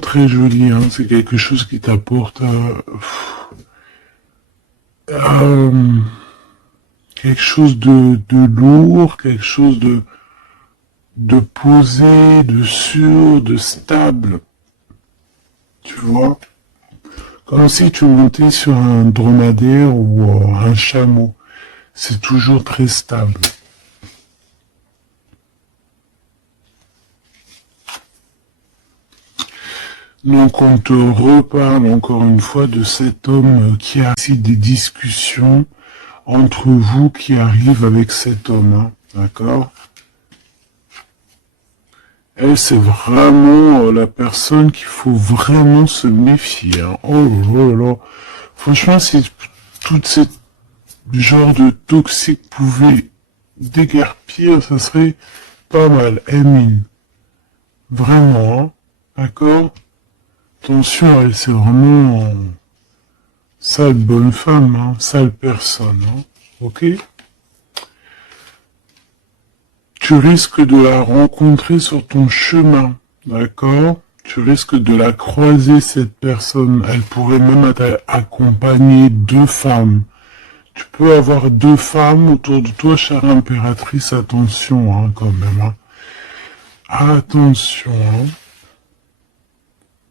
très joli, hein. C'est quelque chose qui t'apporte euh, quelque chose de lourd, quelque chose de posé, de sûr, de stable. Tu vois? Comme si tu montais sur un dromadaire ou un chameau. C'est toujours très stable. Donc on te reparle encore une fois de cet homme qui a aussi des discussions entre vous qui arrivent avec cet homme, hein, d'accord? Elle, c'est vraiment la personne qu'il faut vraiment se méfier, hein. Oh là là là. Franchement, si tout ce genre de toxique pouvait déguerpir, ça serait pas mal. Emine. Vraiment, hein, d'accord? Attention, elle, c'est vraiment sale bonne femme, hein, sale personne, hein, ok? Tu risques de la rencontrer sur ton chemin, d'accord? Tu risques de la croiser, cette personne. Elle pourrait même accompagner deux femmes. Tu peux avoir deux femmes autour de toi, chère impératrice. Attention, hein, quand même, hein. Attention, hein.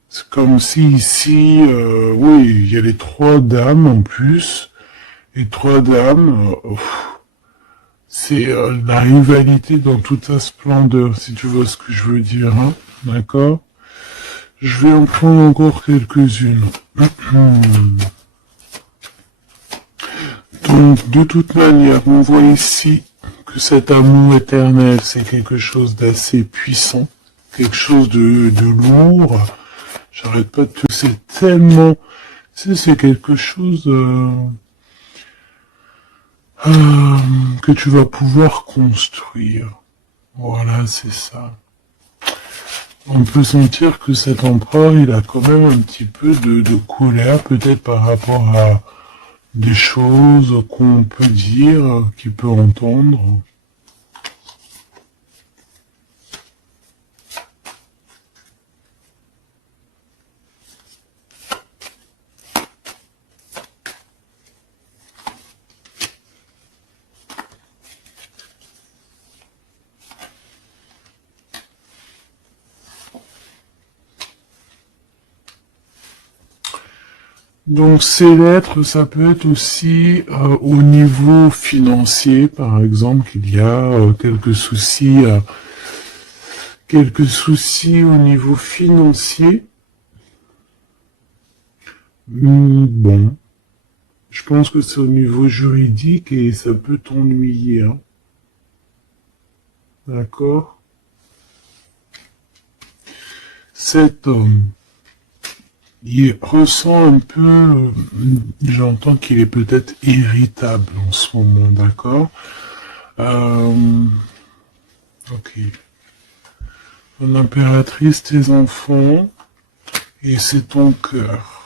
C'est comme si ici, oui, il y a les trois dames en plus. Les trois dames, c'est la rivalité dans toute sa splendeur, si tu vois ce que je veux dire, hein. D'accord? Je vais en prendre encore quelques-unes. Donc, de toute manière, on voit ici que cet amour éternel, c'est quelque chose d'assez puissant, quelque chose de lourd. J'arrête pas de te... C'est tellement... C'est quelque chose que tu vas pouvoir construire. Voilà, c'est ça. On peut sentir que cet empereur, il a quand même un petit peu de colère, peut-être par rapport à des choses qu'on peut dire, qu'il peut entendre. Donc ces lettres, ça peut être aussi au niveau financier, par exemple, qu'il y a quelques soucis au niveau financier. Bon, je pense que c'est au niveau juridique et ça peut t'ennuyer, hein. D'accord? Cet homme, il ressent un peu, j'entends qu'il est peut-être irritable en ce moment, d'accord? Ok. Ton impératrice, tes enfants, et c'est ton cœur.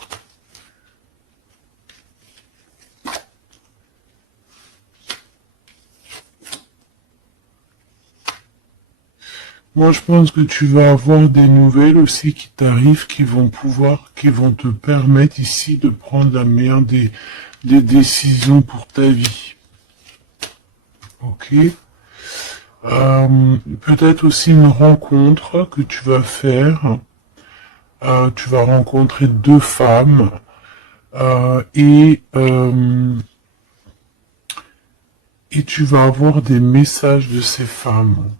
Moi, je pense que tu vas avoir des nouvelles aussi qui t'arrivent, qui vont te permettre ici de prendre la meilleure des décisions pour ta vie. Ok? Peut-être aussi une rencontre que tu vas faire. Tu vas rencontrer deux femmes et tu vas avoir des messages de ces femmes.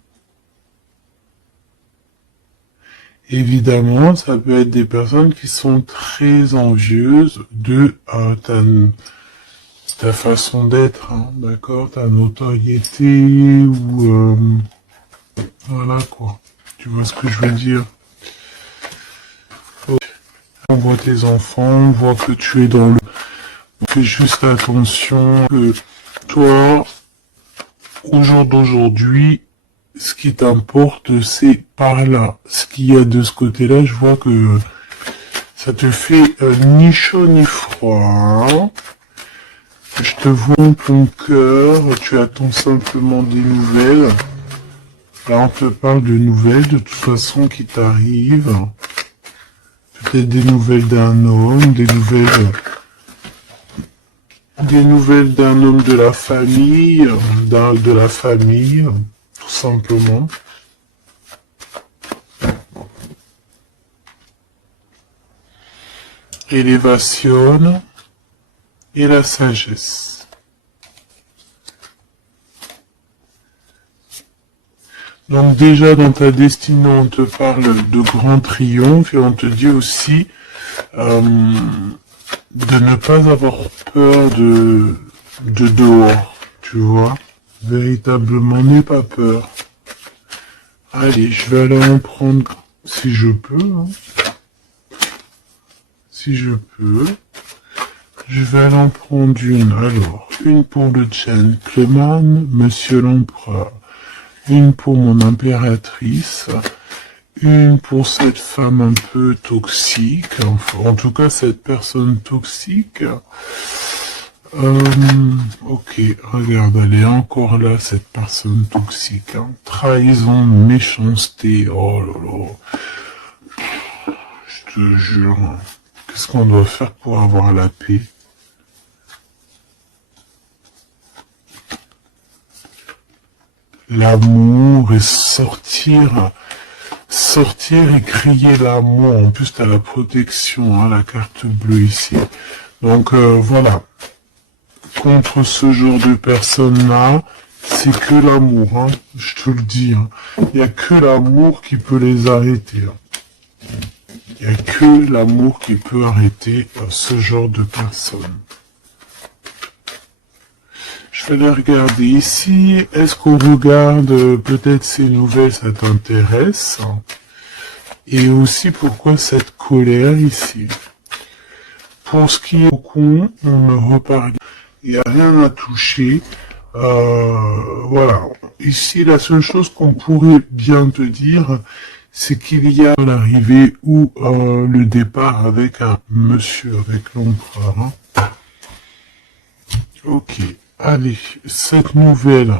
Évidemment, ça peut être des personnes qui sont très envieuses de ta façon d'être, hein, d'accord, ta notoriété ou voilà quoi. Tu vois ce que je veux dire? On voit tes enfants, on voit que tu es dans le... Fais juste attention que toi, au jour d'aujourd'hui, ce qui t'importe, c'est par là. Ce qu'il y a de ce côté-là, je vois que ça te fait ni chaud ni froid, hein. Je te vois ton cœur, tu attends simplement des nouvelles. Là, on te parle de nouvelles, de toute façon, qui t'arrivent. peut-être des nouvelles d'un homme, des nouvelles d'un homme de la famille, de la famille, tout simplement. Élévation et la sagesse. Donc déjà dans ta destinée, on te parle de grand triomphe et on te dit aussi de ne pas avoir peur de dehors, tu vois. Véritablement, n'aie pas peur. Allez, je vais aller en prendre si je peux. Hein. Si je peux. Je vais aller en prendre une. Alors, une pour le gentleman, monsieur l'empereur. Une pour mon impératrice. Une pour cette femme un peu toxique. Enfin, en tout cas, cette personne toxique. Ok, regarde, elle est encore là, cette personne toxique. Hein. Trahison, méchanceté, oh là là. Je te jure. Qu'est-ce qu'on doit faire pour avoir la paix? L'amour et sortir et crier l'amour. En plus, t'as la protection, hein, la carte bleue ici. Donc, voilà. Contre ce genre de personnes-là, c'est que l'amour, hein, je te le dis. Hein. Il n'y a que l'amour qui peut les arrêter. Hein. Il n'y a que l'amour qui peut arrêter ce genre de personnes. Je vais les regarder ici. Est-ce qu'on regarde peut-être ces nouvelles, ça t'intéresse? Et aussi pourquoi cette colère ici? Pour ce qui est au con, on me reparle. Il n'y a rien à toucher. Voilà. Ici, la seule chose qu'on pourrait bien te dire, c'est qu'il y a l'arrivée ou le départ avec un monsieur, avec l'empereur. Hein. Ok. Allez, cette nouvelle.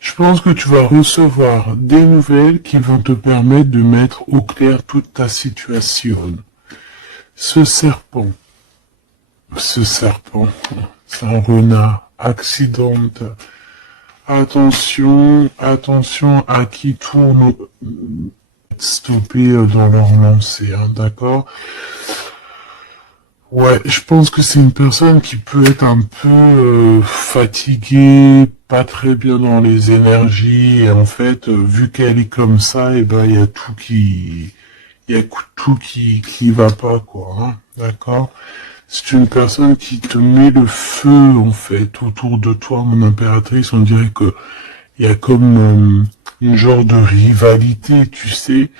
Je pense que tu vas recevoir des nouvelles qui vont te permettre de mettre au clair toute ta situation. Ce serpent, c'est un renard, accidente. Attention à qui tourne, stopper dans leur lancée, hein, d'accord? Ouais, je pense que c'est une personne qui peut être un peu fatiguée, pas très bien dans les énergies, et en fait, vu qu'elle est comme ça, et ben il y a tout qui va pas, quoi, hein, d'accord? C'est une personne qui te met le feu, en fait, autour de toi, mon impératrice. On dirait que il y a comme une genre de rivalité, tu sais.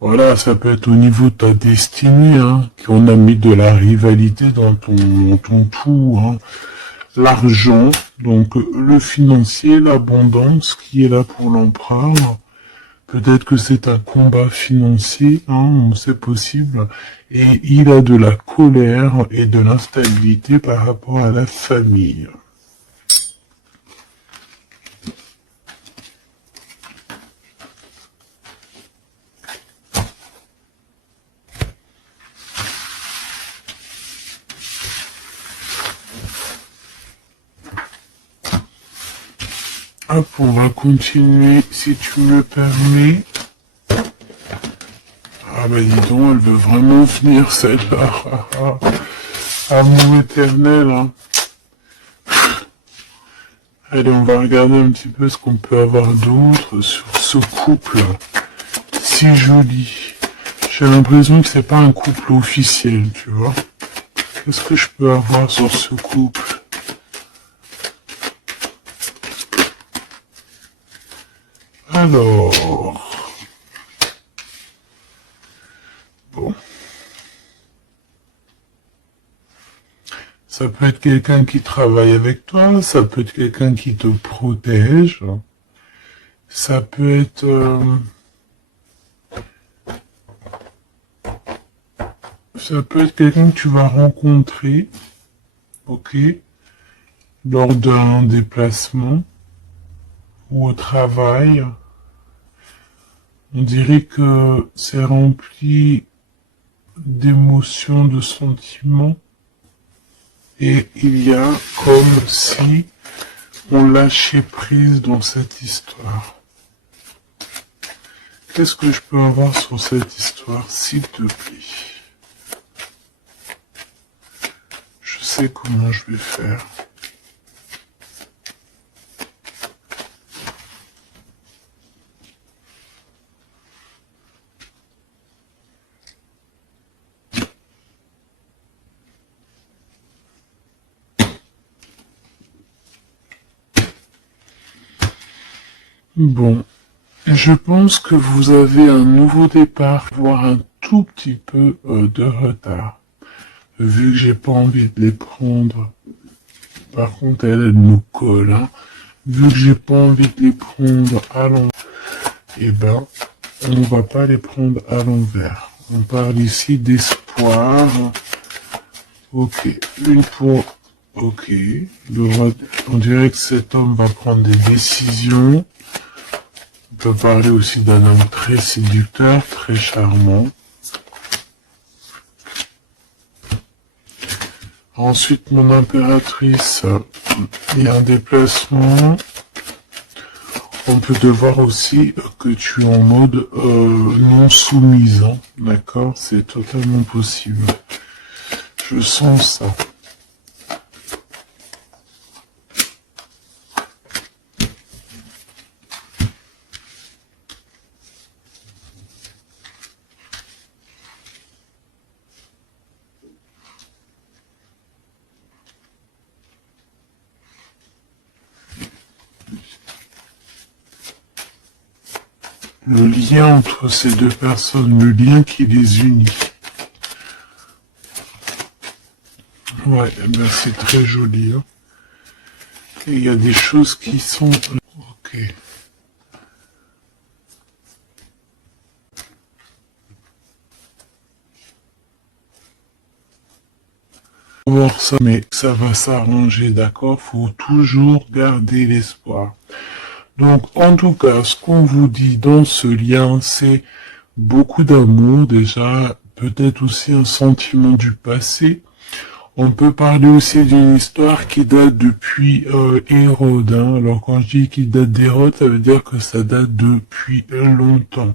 Voilà, ça peut être au niveau de ta destinée, hein, qu'on a mis de la rivalité dans ton tout, hein. L'argent, donc le financier, l'abondance qui est là pour l'empereur. Peut-être que c'est un combat financier, hein, c'est possible. Et il a de la colère et de l'instabilité par rapport à la famille. Hop, on va continuer, si tu me le permets. Ah bah dis donc, elle veut vraiment venir celle-là. Amour éternel, hein. Allez, on va regarder un petit peu ce qu'on peut avoir d'autre sur ce couple si joli. J'ai l'impression que c'est pas un couple officiel, tu vois. Qu'est-ce que je peux avoir sur ce couple? Alors... Bon. Ça peut être quelqu'un qui travaille avec toi, ça peut être quelqu'un qui te protège, ça peut être... ça peut être quelqu'un que tu vas rencontrer, ok, lors d'un déplacement ou au travail. On dirait que c'est rempli d'émotions, de sentiments. Et il y a comme si on lâchait prise dans cette histoire. Qu'est-ce que je peux avoir sur cette histoire, s'il te plaît? Je sais comment je vais faire. Bon, je pense que vous avez un nouveau départ, voire un tout petit peu de retard. Vu que j'ai pas envie de les prendre. Par contre, elle nous colle, hein. Vu que j'ai pas envie de les prendre à l'envers, eh ben, on va pas les prendre à l'envers. On parle ici d'espoir. Ok, une pour... Ok, on dirait que cet homme va prendre des décisions. On peut parler aussi d'un homme très séducteur, très charmant. Ensuite, mon impératrice, il y a un déplacement. On peut te voir aussi que tu es en mode non soumisant, d'accord? C'est totalement possible. Je sens ça. Le lien entre ces deux personnes, le lien qui les unit. Ouais, ben c'est très joli. Hein. Et il y a des choses qui sont... Ok. Voir ça, mais ça va s'arranger, d'accord? Faut toujours garder l'espoir. Donc, en tout cas, ce qu'on vous dit dans ce lien, c'est beaucoup d'amour déjà, peut-être aussi un sentiment du passé. On peut parler aussi d'une histoire qui date depuis Hérode. Hein. Alors quand je dis qu'il date d'Hérode, ça veut dire que ça date depuis longtemps.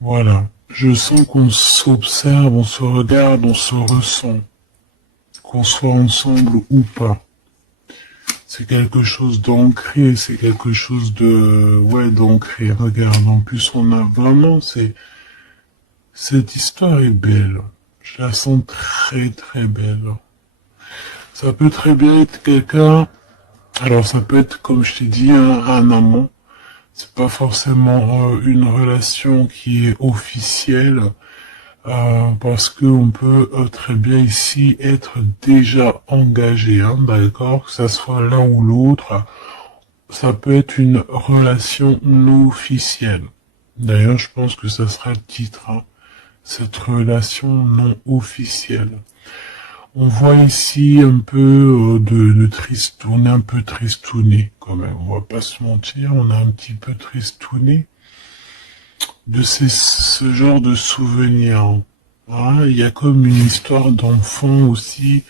Voilà. Je sens qu'on s'observe, on se regarde, on se ressent. Qu'on soit ensemble ou pas. C'est quelque chose d'ancré, c'est quelque chose de... Ouais, d'ancré. Regarde, en plus on a vraiment... Cette histoire est belle. Je la sens très très belle. Ça peut très bien être quelqu'un... Alors ça peut être, comme je t'ai dit, un amant. C'est pas forcément une relation qui est officielle. Parce qu'on peut très bien ici être déjà engagé, hein, d'accord, que ça soit l'un ou l'autre, ça peut être une relation non officielle. D'ailleurs, je pense que ça sera le titre, hein, cette relation non officielle. On voit ici un peu de triste, on est un peu tristouné quand même, on va pas se mentir, on est un petit peu tristouné de ce genre de souvenirs. Hein, il y a comme une histoire d'enfant aussi.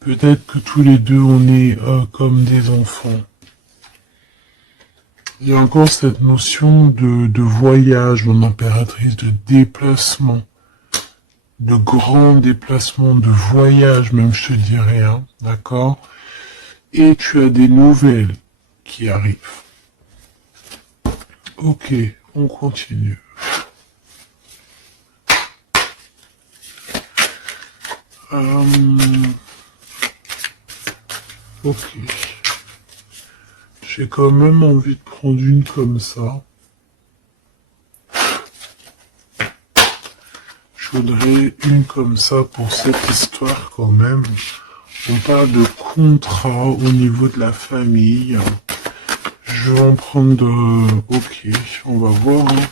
Peut-être que tous les deux on est comme des enfants. Il y a encore cette notion de voyage, mon impératrice, de déplacement, de grand déplacement, de voyage même je te dirais, hein, d'accord? Et tu as des nouvelles qui arrivent. Ok, on continue. Ok. J'ai quand même envie de prendre une comme ça. Je voudrais une comme ça pour cette histoire quand même. On parle de contrat au niveau de la famille. Je vais en prendre... Ok, on va voir. Hein.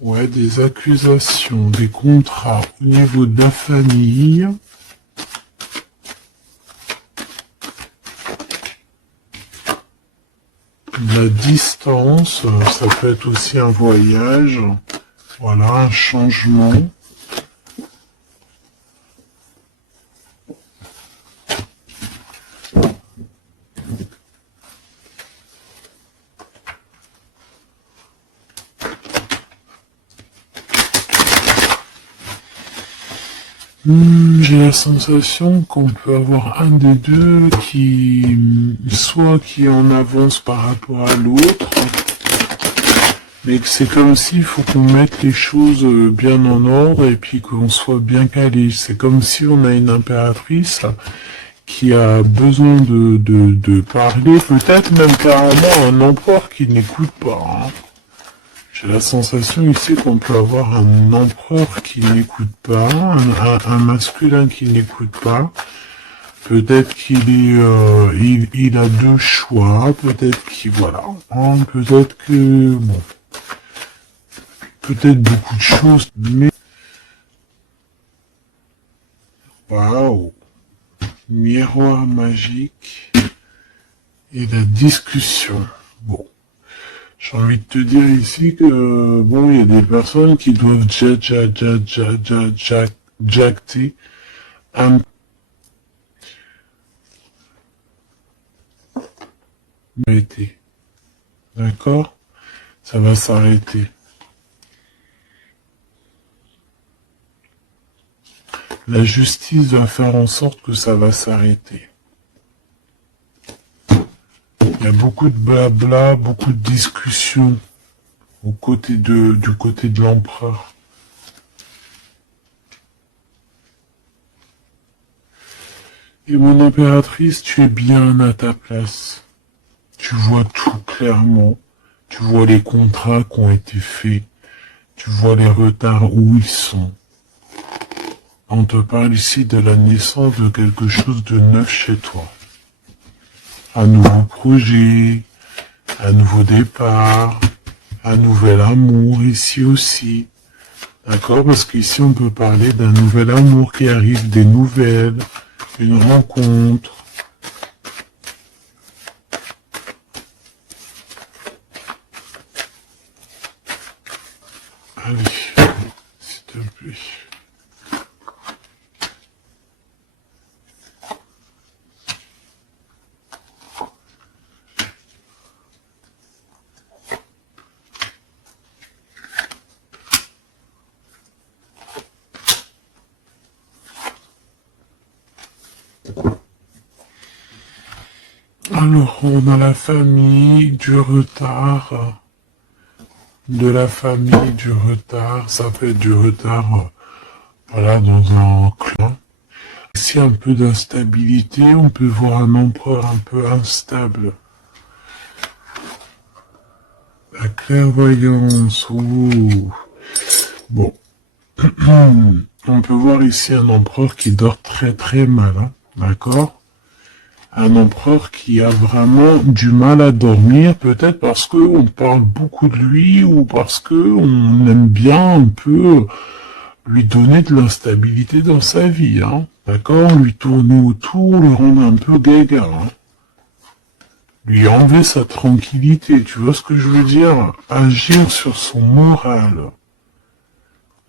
Ouais, des accusations, des contrats au niveau de la famille. La distance, ça peut être aussi un voyage. Voilà, un changement. J'ai la sensation qu'on peut avoir un des deux soit qui est en avance par rapport à l'autre, mais que c'est comme s'il faut qu'on mette les choses bien en ordre et puis qu'on soit bien calé. C'est comme si on a une impératrice qui a besoin de parler, peut-être même carrément un empereur qui n'écoute pas. Hein. J'ai la sensation ici qu'on peut avoir un empereur qui n'écoute pas, un masculin qui n'écoute pas. Peut-être qu'il est, il a deux choix, peut-être qu'il, voilà, hein, peut-être que, bon, peut-être beaucoup de choses, mais, waouh, miroir magique et la discussion, bon. J'ai envie de te dire ici que, bon, il y a des personnes qui doivent jacter un été. D'accord? Ça va s'arrêter. La justice va faire en sorte que ça va s'arrêter. Il y a beaucoup de blabla, beaucoup de discussions du côté de l'empereur. Et mon impératrice, tu es bien à ta place. Tu vois tout clairement. Tu vois les contrats qui ont été faits. Tu vois les retards où ils sont. On te parle ici de la naissance de quelque chose de neuf chez toi. Un nouveau projet, un nouveau départ, un nouvel amour ici aussi. D'accord? Parce qu'ici on peut parler d'un nouvel amour qui arrive, des nouvelles, une rencontre. Allez, s'il te plaît. Alors, on a la famille, du retard, de la famille, du retard, ça peut être du retard, voilà, dans un clan. Ici, un peu d'instabilité, on peut voir un empereur un peu instable. La clairvoyance, ouh. Bon. On peut voir ici un empereur qui dort très très mal, hein, d'accord? Un empereur qui a vraiment du mal à dormir, peut-être parce qu'on parle beaucoup de lui ou parce qu'on aime bien un peu lui donner de l'instabilité dans sa vie, hein, d'accord? Lui tourner autour, le rendre un peu gaga, hein. Lui enlever sa tranquillité, tu vois ce que je veux dire? Agir sur son moral.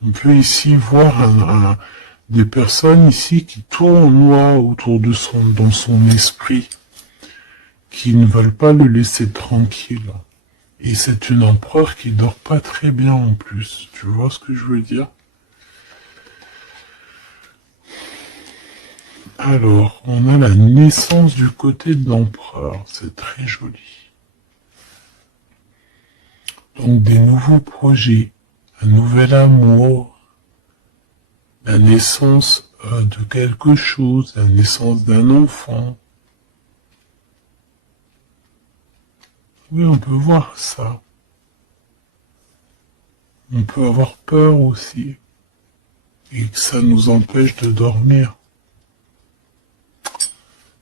On peut ici voir des personnes ici qui tournent autour de dans son esprit, qui ne veulent pas le laisser tranquille. Et c'est une empereur qui dort pas très bien en plus. Tu vois ce que je veux dire? Alors, on a la naissance du côté de l'empereur. C'est très joli. Donc, des nouveaux projets, un nouvel amour, la naissance de quelque chose, la naissance d'un enfant. Oui, on peut voir ça. On peut avoir peur aussi. Et que ça nous empêche de dormir.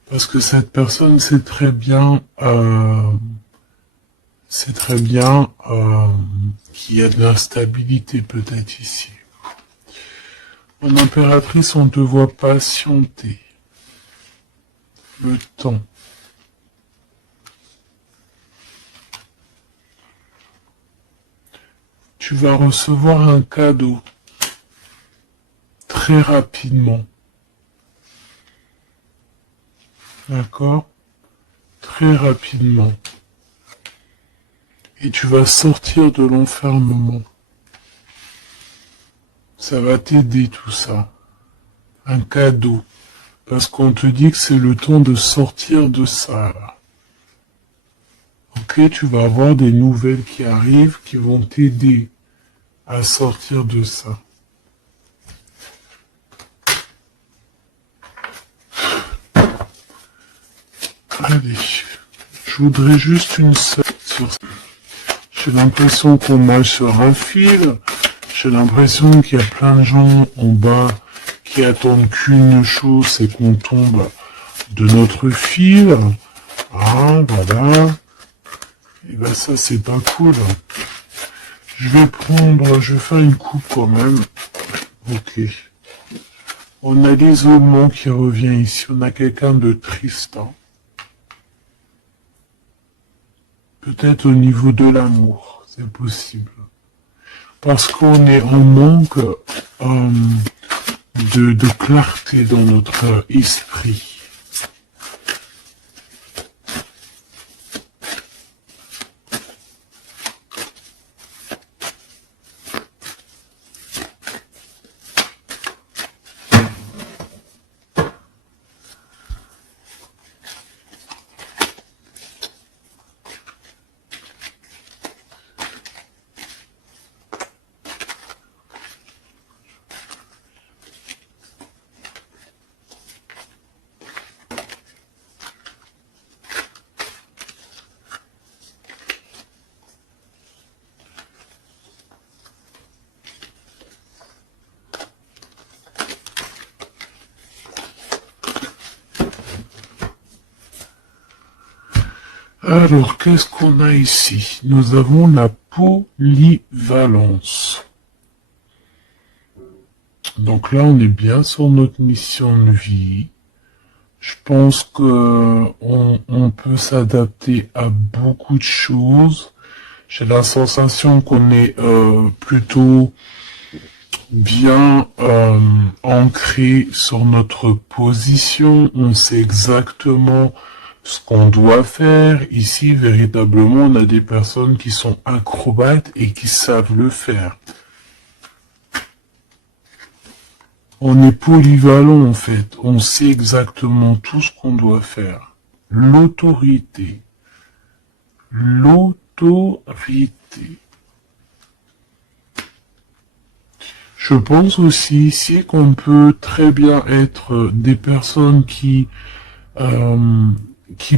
Parce que cette personne sait très bien qu'il y a de l'instabilité peut-être ici. Mon impératrice, on te voit patienter. Le temps. tu vas recevoir un cadeau très rapidement. D'accord? Très rapidement. Et tu vas sortir de l'enfermement. Ça va t'aider tout ça. Un cadeau. Parce qu'on te dit que c'est le temps de sortir de ça. Là. Ok, tu vas avoir des nouvelles qui arrivent qui vont t'aider à sortir de ça. Allez, je voudrais juste une seule sur ça. J'ai l'impression qu'on marche sur un fil. J'ai l'impression qu'il y a plein de gens en bas qui attendent qu'une chose, c'est qu'on tombe de notre fil. Ah, voilà. Et ben ça, c'est pas cool. Je vais faire une coupe quand même. Ok. On a l'isolement qui revient ici. On a quelqu'un de triste. Hein. Peut-être au niveau de l'amour, c'est possible. Parce qu'on est en manque de clarté dans notre esprit. Alors, qu'est-ce qu'on a ici? Nous avons la polyvalence. Donc là, on est bien sur notre mission de vie. Je pense que on peut s'adapter à beaucoup de choses. J'ai la sensation qu'on est plutôt bien ancré sur notre position. On sait exactement ce qu'on doit faire. Ici, véritablement, on a des personnes qui sont acrobates et qui savent le faire. On est polyvalent en fait, on sait exactement tout ce qu'on doit faire. L'autorité. L'autorité. Je pense aussi ici qu'on peut très bien être des personnes qui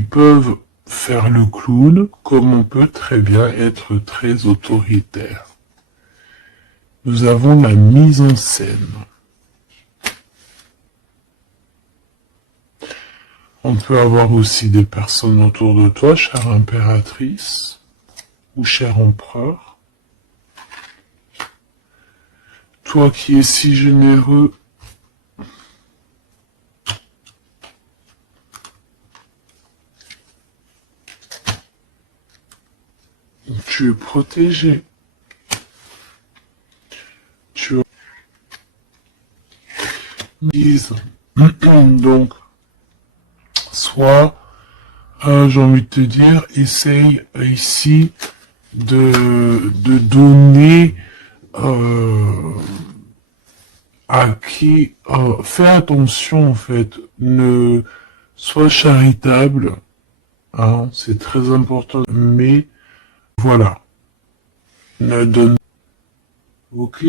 peuvent faire le clown, comme on peut très bien être très autoritaire. Nous avons la mise en scène. On peut avoir aussi des personnes autour de toi, chère impératrice ou cher empereur. Toi qui es si généreux, tu es protégé. Tu dis donc, soit, j'ai envie de te dire, essaye ici de donner à qui fais attention en fait, ne sois charitable, hein, c'est très important, mais voilà, ne donne, ok,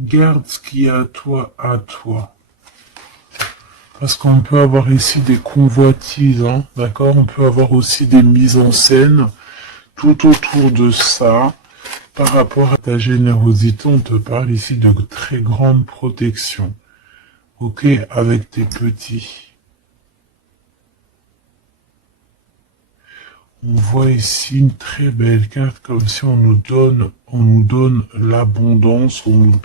garde ce qui est à toi, parce qu'on peut avoir ici des convoitises, hein, d'accord, on peut avoir aussi des mises en scène tout autour de ça. Par rapport à ta générosité, on te parle ici de très grande protection. Ok, avec tes petits. On voit ici une très belle carte, comme si on nous donne l'abondance, on nous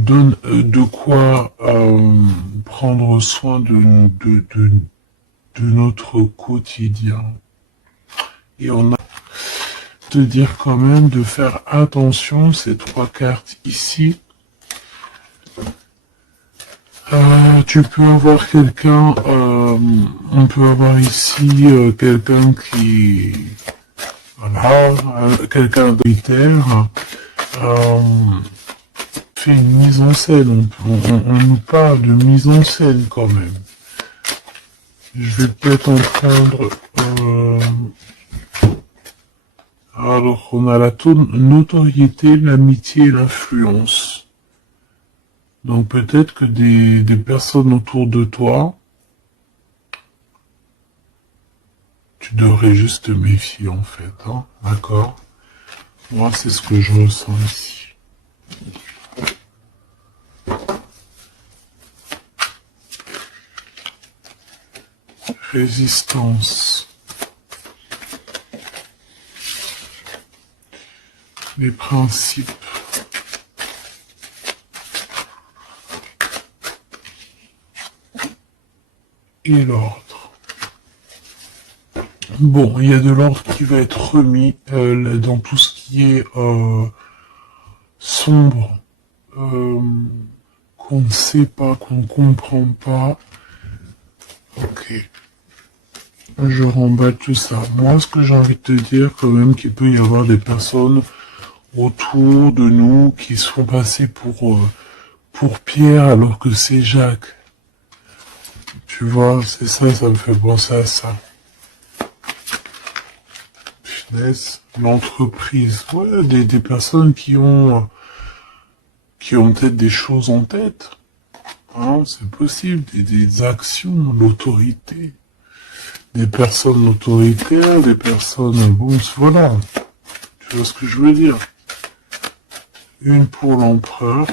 donne de quoi prendre soin de de notre quotidien. Et on a te dire quand même de faire attention, ces 3 cartes ici. Tu peux avoir quelqu'un, on peut avoir ici quelqu'un qui, voilà, quelqu'un d'autoritaire, fait une mise en scène, on nous parle de mise en scène quand même. Je vais peut-être en prendre, alors on a la notoriété, l'amitié et l'influence. Donc peut-être que des personnes autour de toi, tu devrais juste te méfier en fait, hein, d'accord? Moi c'est ce que je ressens ici. Résistance. Les principes. Et l'ordre. Bon, il y a de l'ordre qui va être remis dans tout ce qui est sombre, qu'on ne sait pas, qu'on ne comprend pas. Ok. Je remballe tout ça. Moi, ce que j'ai envie de te dire, quand même, qu'il peut y avoir des personnes autour de nous qui sont passées pour Pierre alors que c'est Jacques. Tu vois, c'est ça, ça me fait penser à ça. Finesse, l'entreprise. Ouais, des personnes qui ont peut-être des choses en tête. Hein, c'est possible, des actions, l'autorité. Des personnes autoritaires, des personnes, bon, voilà. Tu vois ce que je veux dire? Une pour l'empereur.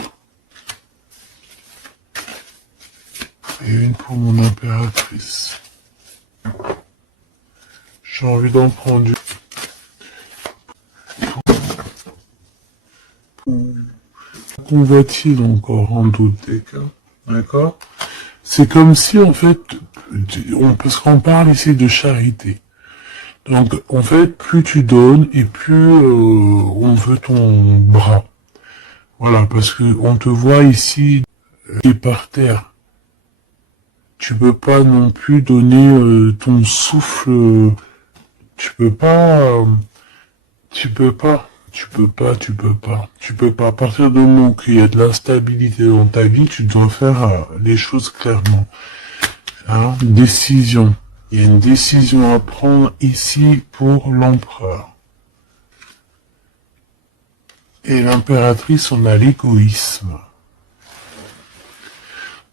Et une pour mon impératrice. J'ai envie d'en prendre une. Convoitise encore en doute des cas. D'accord? C'est comme si, en fait, parce qu'on parle ici de charité. Donc, en fait, plus tu donnes et plus on veut ton bras. Voilà, parce que on te voit ici, et par terre. Tu peux pas non plus donner ton souffle. Tu peux pas. Tu peux pas. À partir du moment qu'il y a de l'instabilité dans ta vie, tu dois faire les choses clairement. Hein, décision. Il y a une décision à prendre ici pour l'empereur. Et l'impératrice, on a l'égoïsme.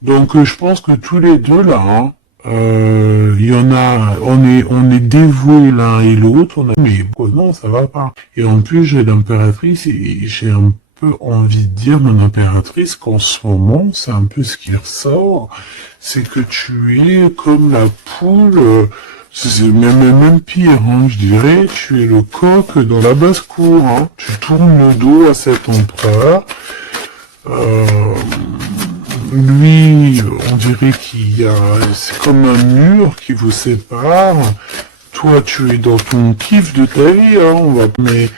Donc je pense que tous les deux là, hein, il y en a, on est dévoués l'un et l'autre, mais non, ça va pas. Et en plus j'ai l'impératrice et j'ai un peu envie de dire mon impératrice qu'en ce moment, c'est un peu ce qui ressort, c'est que tu es comme la poule, c'est même pire, hein, je dirais, tu es le coq dans la basse-cour, hein, tu tournes le dos à cet empereur. Lui, on dirait qu'il y a, c'est comme un mur qui vous sépare. Toi, tu es dans ton kiff de ta vie, hein, mais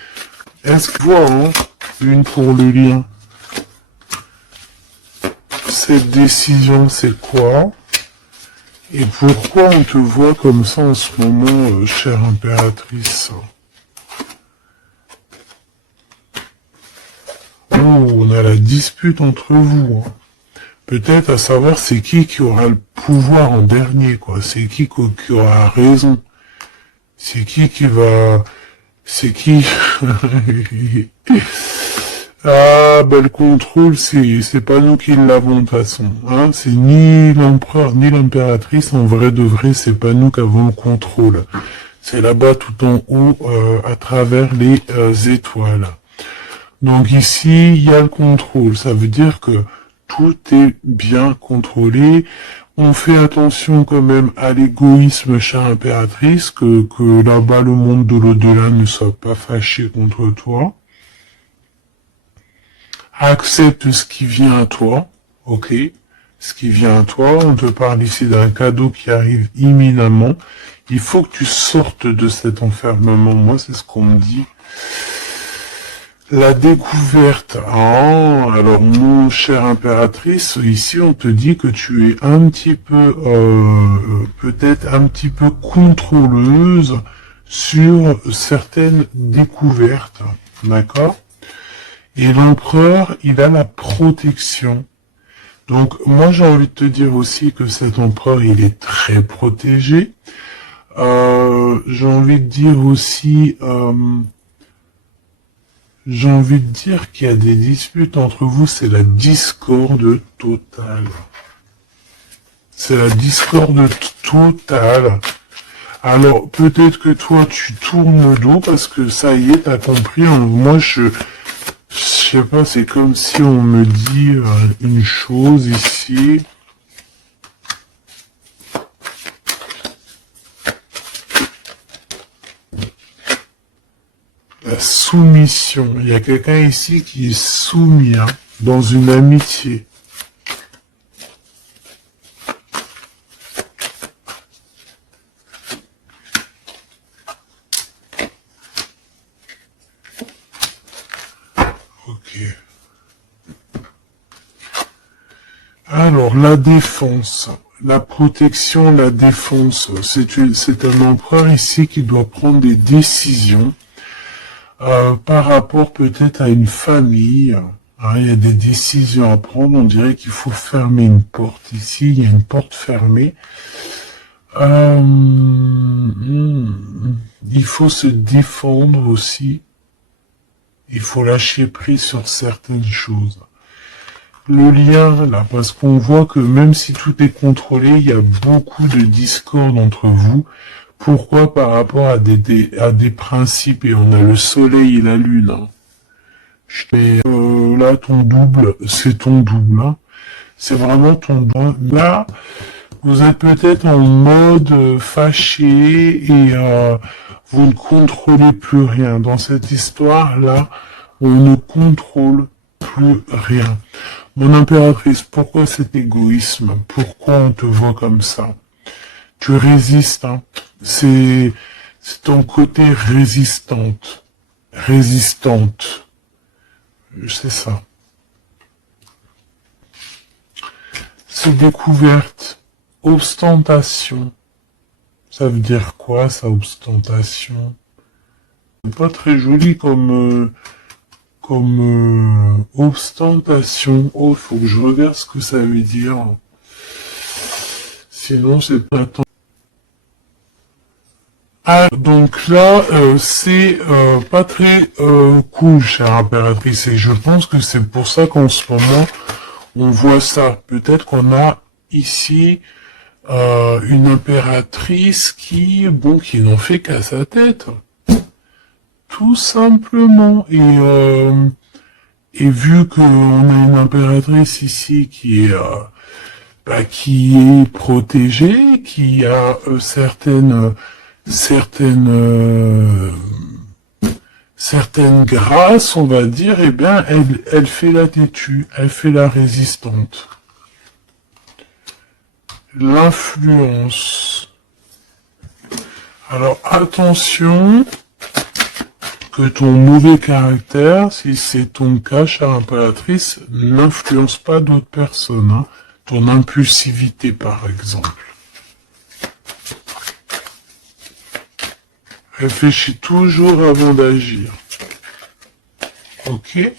est-ce que vois, hein, une pour le lien. Cette décision, c'est quoi? Et pourquoi on te voit comme ça en ce moment, chère impératrice? Oh, on a la dispute entre vous, hein. Peut-être à savoir c'est qui aura le pouvoir en dernier, quoi. C'est qui aura raison. C'est qui va... C'est qui... Ah, ben le contrôle, c'est pas nous qui l'avons de toute façon. Hein. C'est ni l'empereur, ni l'impératrice. En vrai de vrai, c'est pas nous qui avons le contrôle. C'est là-bas tout en haut, à travers les étoiles. Donc ici, il y a le contrôle. Ça veut dire que tout est bien contrôlé. On fait attention quand même à l'égoïsme, chère impératrice, que là-bas le monde de l'au-delà ne soit pas fâché contre toi. Accepte ce qui vient à toi, ok? ce qui vient à toi. On te parle ici d'un cadeau qui arrive imminemment. Il faut que tu sortes de cet enfermement. Moi, c'est ce qu'on me dit. La découverte. Ah, alors, mon cher impératrice, ici, on te dit que tu es un petit peu, peut-être un petit peu contrôleuse sur certaines découvertes. D'accord? Et l'empereur, il a la protection. Donc, moi, j'ai envie de te dire aussi que cet empereur, il est très protégé. J'ai envie de dire aussi, j'ai envie de dire qu'il y a des disputes entre vous, c'est la discorde totale. C'est la discorde totale. Alors, peut-être que toi, tu tournes le dos parce que ça y est, t'as compris. Moi, je sais pas, c'est comme si on me dit une chose ici. La soumission. Il y a quelqu'un ici qui est soumis dans une amitié. Ok. Alors, la défense. La protection, la défense. C'est un empereur ici qui doit prendre des décisions. Par rapport peut-être à une famille, il y a des décisions à prendre, on dirait qu'il faut fermer une porte. Ici, il y a une porte fermée. Il faut se défendre aussi. Il faut lâcher prise sur certaines choses. Le lien, là, parce qu'on voit que même si tout est contrôlé, il y a beaucoup de discorde entre vous. Pourquoi? Par rapport à des principes, et on a le soleil et la lune. Hein. Et là, ton double, c'est ton double. Hein. C'est vraiment ton double. Là, vous êtes peut-être en mode fâché et vous ne contrôlez plus rien. Dans cette histoire-là, on ne contrôle plus rien. Mon impératrice, pourquoi cet égoïsme? Pourquoi on te voit comme ça? Tu résistes, hein. C'est ton côté résistante. C'est ça. C'est découverte. Ostentation. Ça veut dire quoi, ça, ostentation? C'est pas très joli comme ostentation. Oh, il faut que je regarde ce que ça veut dire. Sinon, c'est pas tant. Ah, donc là, c'est pas très cool, chère impératrice, et je pense que c'est pour ça qu'en ce moment, on voit ça. Peut-être qu'on a ici une impératrice qui n'en fait qu'à sa tête. Tout simplement. Et vu qu'on a une impératrice ici qui est protégée, qui a certaines grâces, on va dire, eh bien, elle fait la têtue, elle fait la résistante. L'influence. Alors, attention, que ton mauvais caractère, si c'est ton cas, chère impératrice, n'influence pas d'autres personnes, hein. Ton impulsivité, par exemple. Réfléchis toujours avant d'agir. Ok?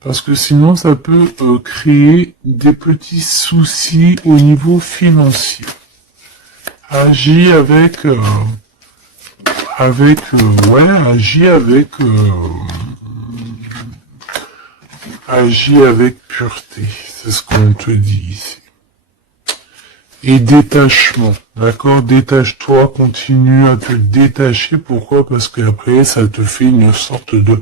Parce que sinon, ça peut créer des petits soucis au niveau financier. Agis agis avec pureté. C'est ce qu'on te dit ici. Et détachement, d'accord? Détache-toi, continue à te détacher. Pourquoi? Parce qu'après, ça te fait une sorte de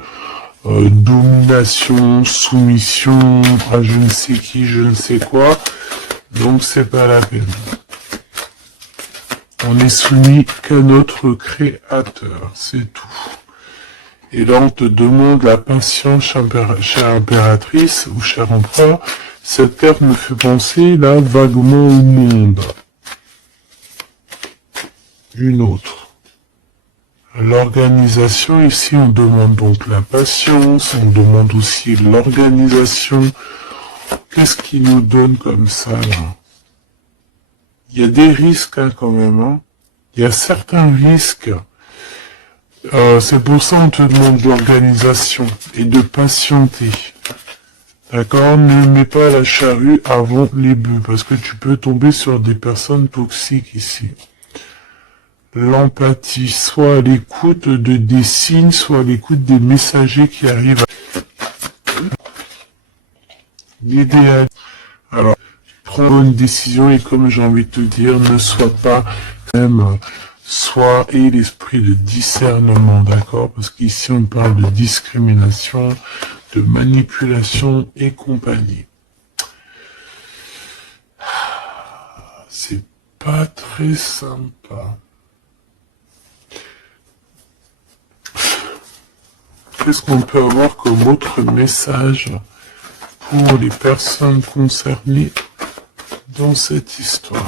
domination, soumission à je ne sais qui, je ne sais quoi. Donc, c'est pas la peine. On est soumis qu'à notre créateur, c'est tout. Et là, on te demande la patience, chère impératrice ou cher empereur. Cette carte me fait penser, là, vaguement au monde. Une autre. L'organisation, ici, on demande donc la patience, on demande aussi l'organisation. Qu'est-ce qui nous donne comme ça, là? Il y a des risques, hein, quand même, hein. Il y a certains risques. C'est pour ça qu'on te demande de l'organisation et de patienter. D'accord? Ne mets pas la charrue avant les bœufs, parce que tu peux tomber sur des personnes toxiques ici. L'empathie, soit à l'écoute des signes, soit à l'écoute des messagers qui arrivent. L'idéal. Alors, prends une décision et comme j'ai envie de te dire, ne sois pas même, sois et l'esprit de discernement, d'accord? Parce qu'ici on parle de discrimination, de manipulation et compagnie. C'est pas très sympa. Qu'est-ce qu'on peut avoir comme autre message pour les personnes concernées dans cette histoire?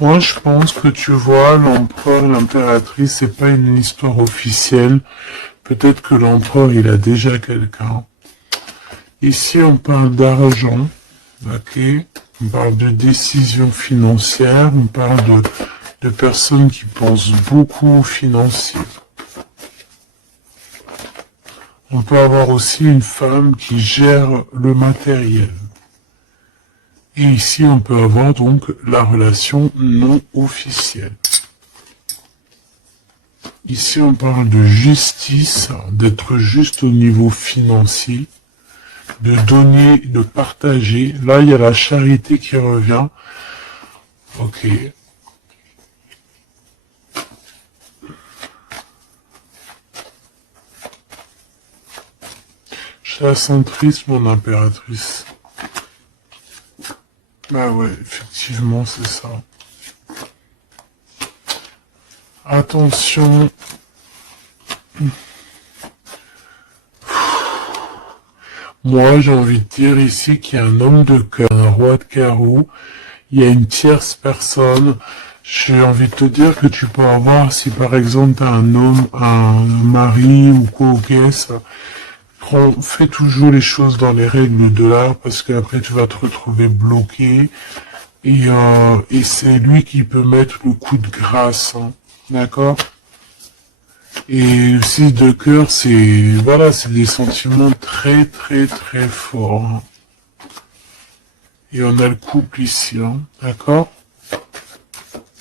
Moi, je pense que tu vois, l'empereur, l'impératrice, c'est pas une histoire officielle. Peut-être que l'empereur, il a déjà quelqu'un. Ici, on parle d'argent, ok? On parle de décisions financières, on parle de personnes qui pensent beaucoup aux financiers. On peut avoir aussi une femme qui gère le matériel. Et ici, on peut avoir donc la relation non officielle. Ici, on parle de justice, d'être juste au niveau financier, de donner, de partager. Là, il y a la charité qui revient. Ok. Chassentrice, mon impératrice. Bah ouais, effectivement, c'est ça. Attention. Moi, j'ai envie de dire ici qu'il y a un homme de cœur, un roi de carreau. Il y a une tierce personne. J'ai envie de te dire que tu peux avoir, si par exemple tu as un homme, un mari ou quoi au caisse, fais toujours les choses dans les règles de l'art parce qu'après tu vas te retrouver bloqué et c'est lui qui peut mettre le coup de grâce, hein, d'accord? Et le 6 de cœur, c'est, voilà, c'est des sentiments très très très forts, hein. Et on a le couple ici, hein, d'accord?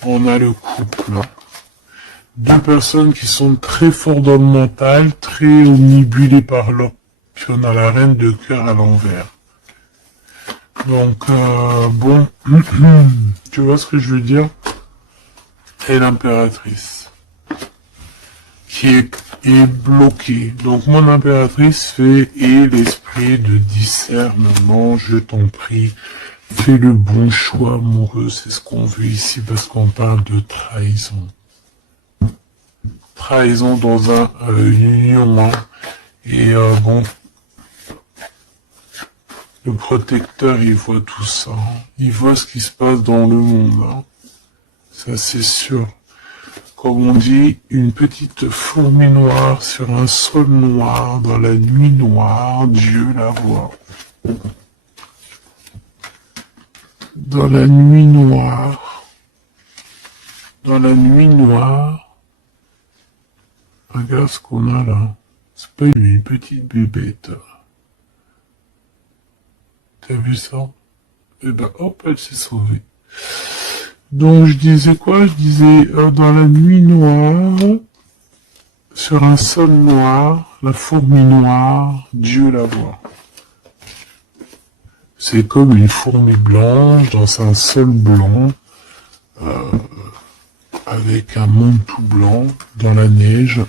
On a le couple, hein. Deux personnes qui sont très fortes dans le mental, très omnibulées par leur... Puis on a la reine de cœur à l'envers. Donc, bon, tu vois ce que je veux dire? Et l'impératrice, qui est bloquée. Donc mon impératrice fait, et l'esprit de discernement, je t'en prie, fais le bon choix amoureux, c'est ce qu'on veut ici, parce qu'on parle de trahison. Trahison dans une union, hein. Et bon, le protecteur, il voit tout ça, hein. Il voit ce qui se passe dans le monde, hein. Ça c'est sûr. Comme on dit, une petite fourmi noire sur un sol noir, dans la nuit noire, Dieu la voit. Dans la nuit noire, regarde ce qu'on a là. C'est pas une petite bébête. T'as vu ça? Et ben hop, elle s'est sauvée. Donc je disais quoi? Je disais dans la nuit noire, sur un sol noir, la fourmi noire, Dieu la voit. C'est comme une fourmi blanche dans un sol blanc, avec un monde tout blanc, dans la neige,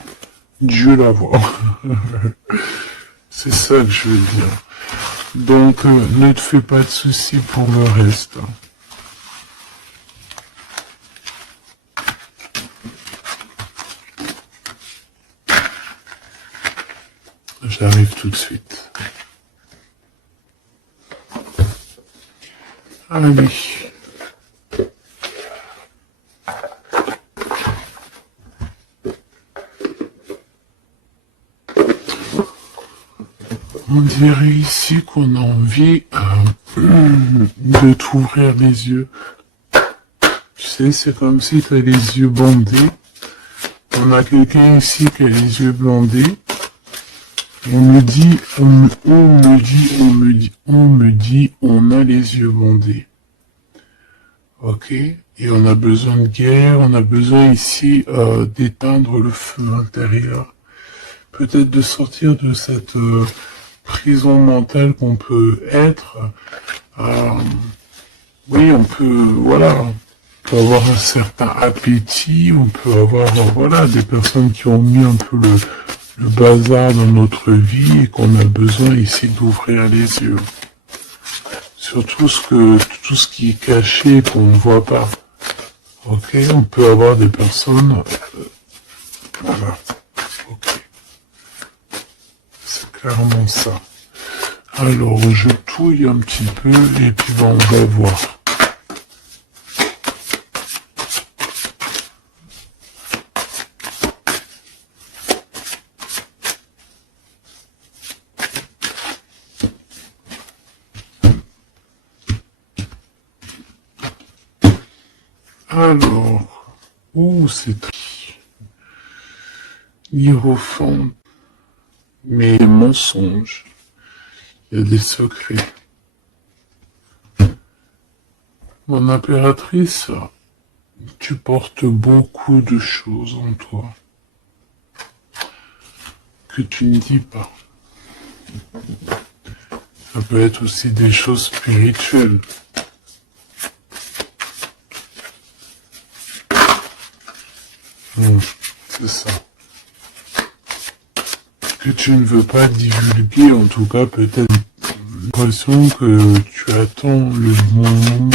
Dieu la voit. C'est ça que je veux dire. Donc ne te fais pas de soucis pour le reste. J'arrive tout de suite. Allez. On dirait ici qu'on a envie de t'ouvrir les yeux. Tu sais, c'est comme si tu as les yeux bandés. On a quelqu'un ici qui a les yeux bandés. On me dit, on a les yeux bandés. Ok? Et on a besoin de guerre, on a besoin ici d'éteindre le feu intérieur. Peut-être de sortir de cette prison mentale qu'on peut être. Oui, on peut, voilà, on peut avoir un certain appétit, on peut avoir, voilà, des personnes qui ont mis un peu le bazar dans notre vie et qu'on a besoin ici d'ouvrir les yeux. Sur tout ce qui est caché, qu'on ne voit pas. Ok, on peut avoir des personnes, voilà, ok. C'est clairement ça. Alors, je touille un petit peu et puis ben, on va voir. Alors, c'est triste. Hiérophante. Mais des mensonges. Il y a des secrets. Mon impératrice, tu portes beaucoup de choses en toi que tu ne dis pas. Ça peut être aussi des choses spirituelles. C'est ça. Que tu ne veux pas divulguer, en tout cas peut-être l'impression que tu attends le bon moment.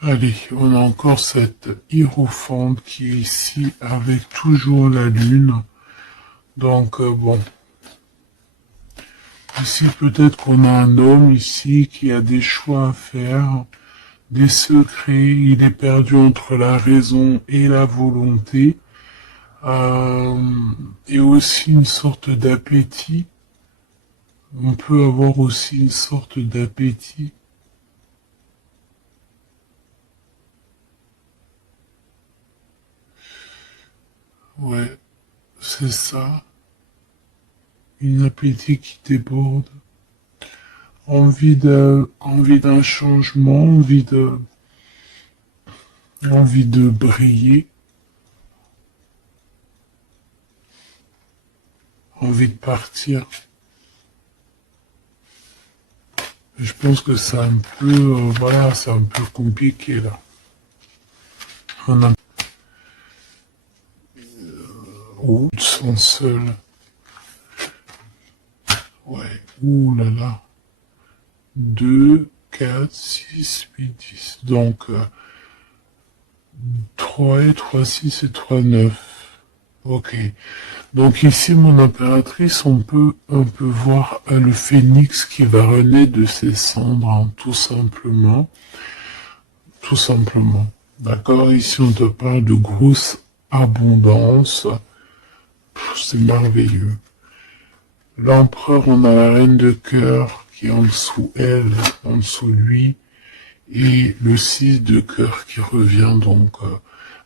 Allez, on a encore cette hiérophante qui est ici avec toujours la lune. Donc bon. Ici peut-être qu'on a un homme ici qui a des choix à faire, des secrets, il est perdu entre la raison et la volonté. Et aussi une sorte d'appétit. On peut avoir aussi une sorte d'appétit. Ouais, c'est ça. Une appétit qui déborde. Envie d'un changement, envie de briller. Envie de partir. Je pense que c'est un peu, voilà, c'est un peu compliqué là. On a où ils sont seuls. Ouais, ouh là là. 2, 4, 6, 8, 10. Donc, 3 et 3, 6 et 3, 9. Ok. Donc ici, mon impératrice, on peut un peu voir le phénix qui va renaître de ses cendres, hein, tout simplement. Tout simplement. D'accord? Ici, on te parle de grosse abondance. C'est merveilleux. L'empereur, on a la reine de cœur qui est en dessous elle, en dessous lui, et le 6 de cœur qui revient, donc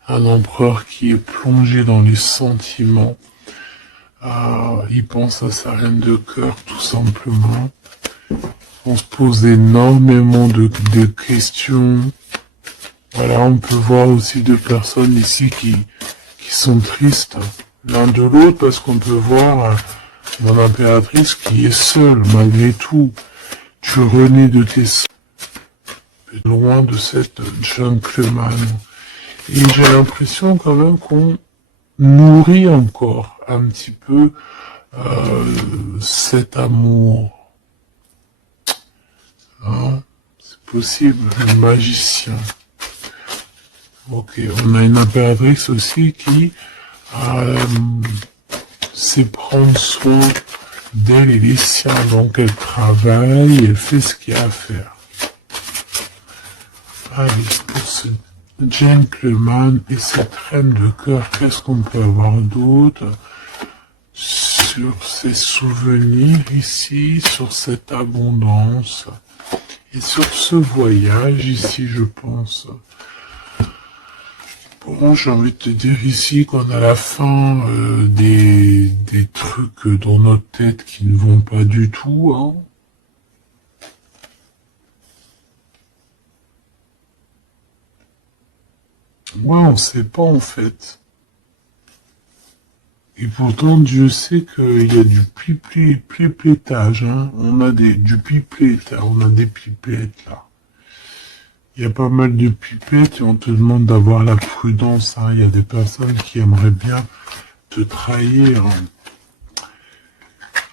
un empereur qui est plongé dans les sentiments. Il pense à sa reine de cœur, tout simplement. On se pose énormément de questions. Voilà, on peut voir aussi deux personnes ici qui sont tristes l'un de l'autre, parce qu'on peut voir mon impératrice qui est seule, malgré tout. Tu renais de tes loin de cette gentleman. Et j'ai l'impression quand même qu'on nourrit encore un petit peu cet amour. possible, le magicien. Ok, on a une impératrice aussi qui sait prendre soin d'elle et des siens, donc elle travaille, elle fait ce qu'il y a à faire. Allez, pour ce gentleman et cette reine de cœur, qu'est-ce qu'on peut avoir d'autre sur ces souvenirs ici, sur cette abondance et sur ce voyage ici, je pense. Bon, j'ai envie de te dire ici qu'on a la fin des trucs dans notre tête qui ne vont pas du tout, hein. Ouais, on sait pas en fait. Et pourtant, Dieu sait qu'il y a du piplettage, hein. On a du pipelette, on a des pipettes là. Il y a pas mal de pipettes et on te demande d'avoir la prudence, hein. Il y a des personnes qui aimeraient bien te trahir.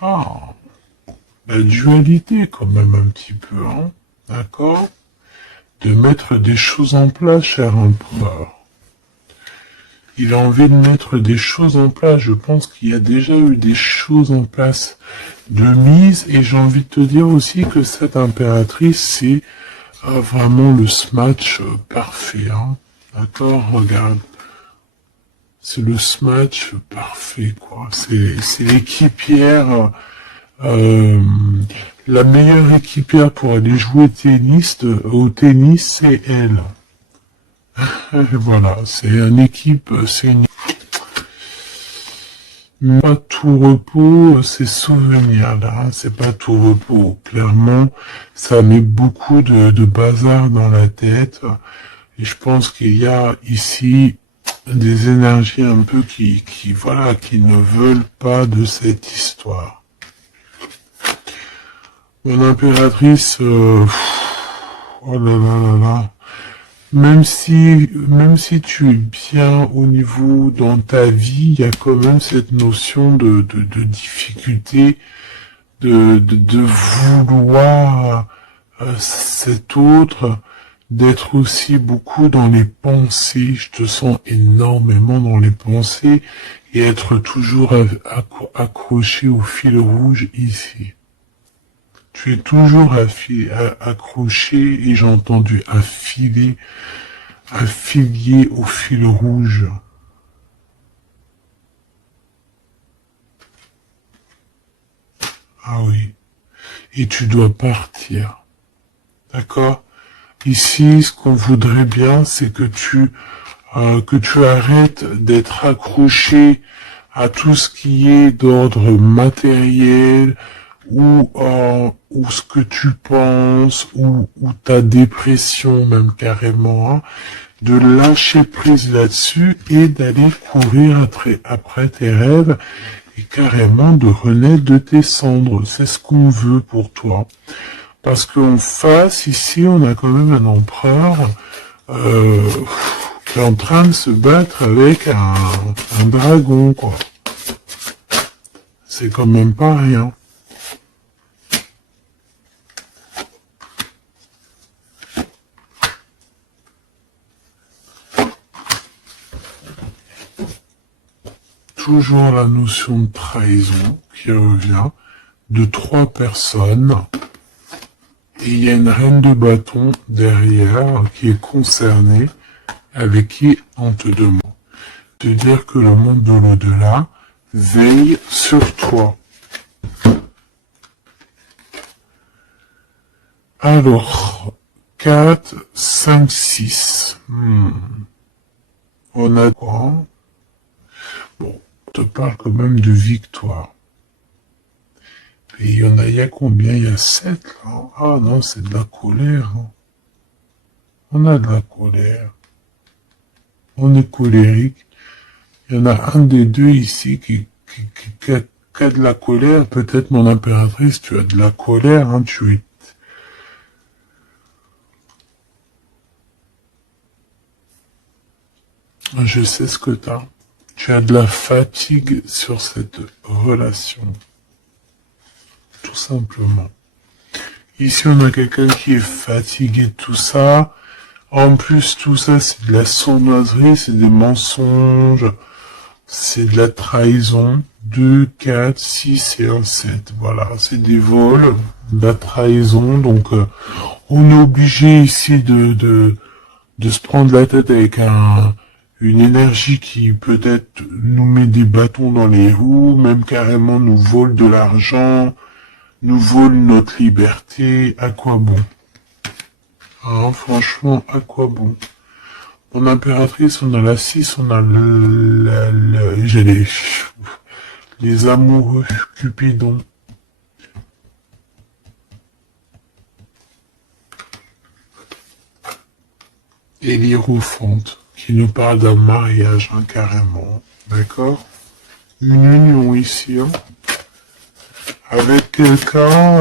Ah, la dualité quand même un petit peu, hein. D'accord? De mettre des choses en place, cher empereur. Il a envie de mettre des choses en place. Je pense qu'il y a déjà eu des choses en place de mise. Et j'ai envie de te dire aussi que cette impératrice, c'est vraiment le smash parfait. Hein. D'accord, regarde. C'est le smash parfait, quoi. C'est l'équipière, la meilleure équipière pour aller jouer au tennis, c'est elle. Et voilà, c'est une équipe, pas tout repos, c'est souvenirs là, hein, c'est pas tout repos. Clairement, ça met beaucoup de bazar dans la tête. Et je pense qu'il y a ici des énergies un peu qui ne veulent pas de cette histoire. Mon impératrice, oh là là là là. Même si tu es bien au niveau dans ta vie, il y a quand même cette notion de difficulté, de vouloir cet autre, d'être aussi beaucoup dans les pensées. Je te sens énormément dans les pensées et être toujours accroché au fil rouge ici. Tu es toujours accroché et j'ai entendu affilié au fil rouge. Ah oui. Et tu dois partir. D'accord? Ici, ce qu'on voudrait bien, c'est que tu arrêtes d'être accroché à tout ce qui est d'ordre matériel, ou ce que tu penses, ou ta dépression même carrément, hein, de lâcher prise là-dessus et d'aller courir après tes rêves et carrément de renaître de tes cendres. C'est ce qu'on veut pour toi. Parce qu'en face, ici, on a quand même un empereur qui est en train de se battre avec un dragon, quoi. C'est quand même pas rien. Toujours la notion de trahison qui revient de 3 personnes. Et il y a une reine de bâton derrière qui est concernée, avec qui on te demande de dire que le monde de l'au-delà veille sur toi. Alors, 4, 5, 6. On a quoi? Bon, on te parle quand même de victoire. Et il y a combien? Il y a 7 là. Ah non, c'est de la colère. Hein. On a de la colère. On est colérique. Il y en a un des deux ici qui a de la colère. Peut-être mon impératrice, tu as de la colère. Hein, Je sais ce que t'as. Tu as de la fatigue sur cette relation. Tout simplement. Ici, on a quelqu'un qui est fatigué de tout ça. En plus, tout ça, c'est de la sournoiserie, c'est des mensonges, c'est de la trahison. 2, 4, 6 et un 7. Voilà, c'est des vols, de la trahison. Donc, on est obligé ici de se prendre la tête avec une énergie qui peut-être nous met des bâtons dans les roues, même carrément nous vole de l'argent, nous vole notre liberté. À quoi bon? Hein, franchement, à quoi bon? En impératrice, on a la 6, on a j'ai les amoureux Cupidon. Et l'Hiérophante, qui nous parle d'un mariage, hein, carrément. D'accord? Une union ici, hein, avec quelqu'un,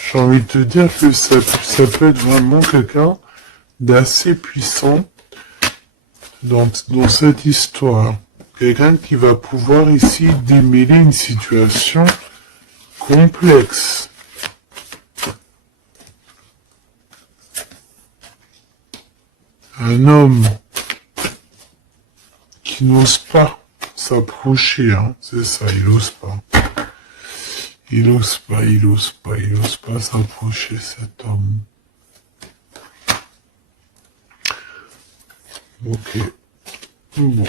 j'ai envie de te dire que ça peut être vraiment quelqu'un d'assez puissant dans cette histoire. Quelqu'un qui va pouvoir ici démêler une situation complexe. Un homme qui n'ose pas s'approcher, hein, c'est ça, il ose pas. Il ose pas s'approcher, cet homme. Ok. Bon.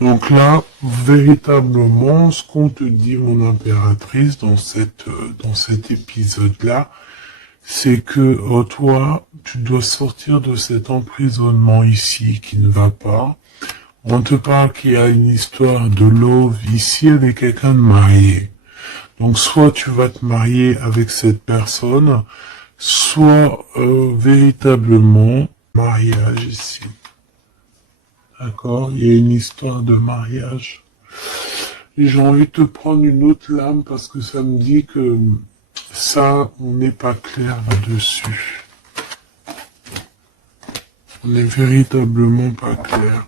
Donc là, véritablement, ce qu'on te dit, mon impératrice, dans cet épisode-là, c'est que toi, tu dois sortir de cet emprisonnement ici qui ne va pas. On te parle qu'il y a une histoire de love ici avec quelqu'un de marié. Donc soit tu vas te marier avec cette personne, soit véritablement mariage ici. D'accord? Il y a une histoire de mariage. Et j'ai envie de te prendre une autre lame parce que ça me dit que ça, on n'est pas clair là-dessus. On n'est véritablement pas clair.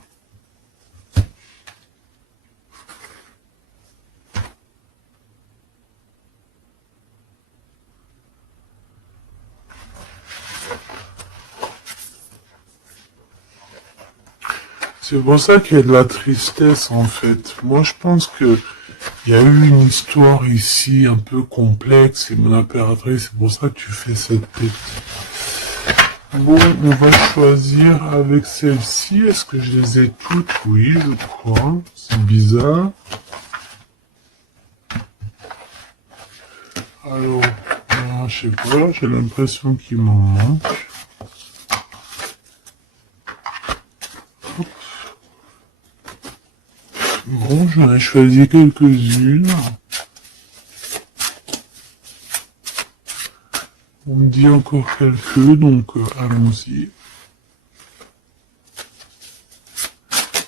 C'est pour ça qu'il y a de la tristesse, en fait. Moi, je pense que il y a eu une histoire ici un peu complexe, et mon impératrice, c'est pour ça que tu fais cette tête. Bon, on va choisir avec celle-ci. Est-ce que je les ai toutes? Oui, je crois. C'est bizarre. Alors, je sais pas, j'ai l'impression qu'il m'en manque. Bon, j'en ai choisi quelques-unes. On me dit encore quelques, donc allons-y.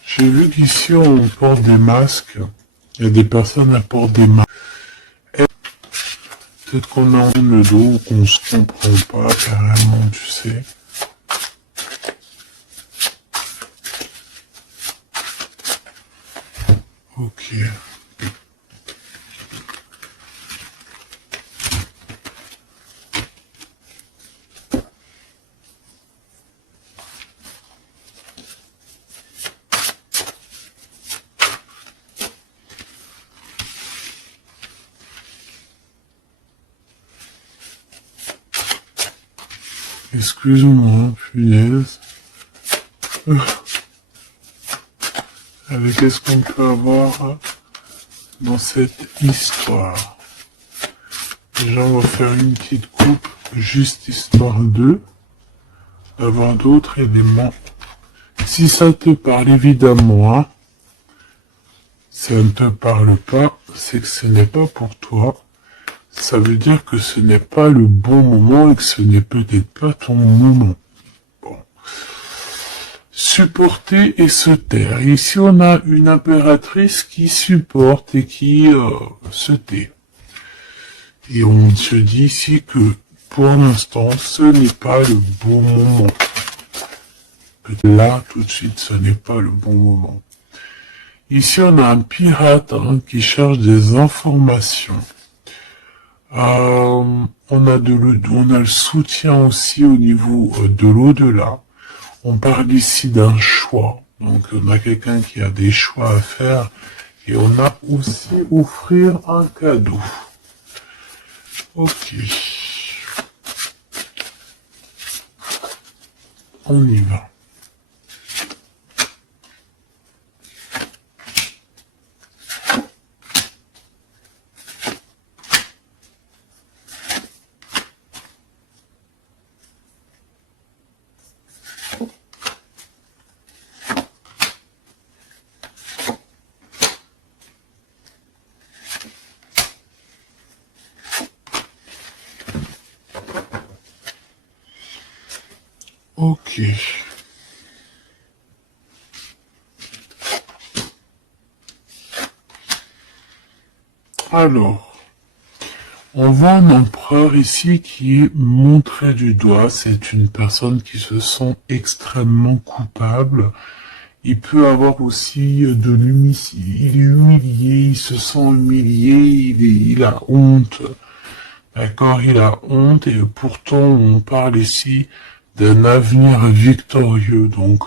J'ai vu qu'ici on porte des masques. Il y a des personnes qui portent des masques. Peut-être qu'on a le dos ou qu'on se comprend pas carrément, tu sais. Ok. Excuse-moi, punaise. Avec qu'est-ce qu'on peut avoir dans cette histoire? Déjà, on va faire une petite coupe, juste histoire d'avoir d'autres éléments. Si ça te parle, évidemment, hein, ça ne te parle pas, c'est que ce n'est pas pour toi. Ça veut dire que ce n'est pas le bon moment et que ce n'est peut-être pas ton moment. Bon. Supporter et se taire. Ici, on a une impératrice qui supporte et qui se tait. Et on se dit ici que, pour l'instant, ce n'est pas le bon moment. Là, tout de suite, ce n'est pas le bon moment. Ici, on a un pirate qui cherche des informations. On a le soutien aussi au niveau de l'au-delà. On parle ici d'un choix. Donc, on a quelqu'un qui a des choix à faire. Et on a aussi offrir un cadeau. Ok. On y va. Ok. Alors, on voit un empereur ici qui est montré du doigt. C'est une personne qui se sent extrêmement coupable. Il peut avoir aussi de l'humilité. Il est humilié, il se sent humilié, il a honte. D'accord, il a honte et pourtant on parle ici d'un avenir victorieux. Donc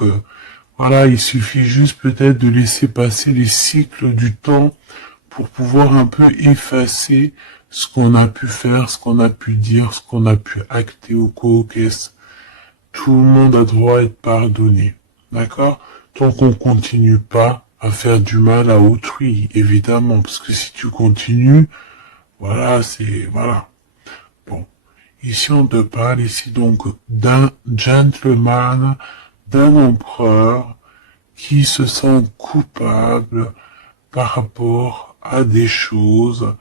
voilà, il suffit juste peut-être de laisser passer les cycles du temps pour pouvoir un peu effacer ce qu'on a pu faire, ce qu'on a pu dire, ce qu'on a pu acter au co-caisse. Tout le monde a droit à être pardonné. D'accord? Tant qu'on continue pas à faire du mal à autrui, évidemment, parce que si tu continues, voilà, voilà. Bon. Ici, on te parle ici donc d'un gentleman, d'un empereur qui se sent coupable par rapport à des choses,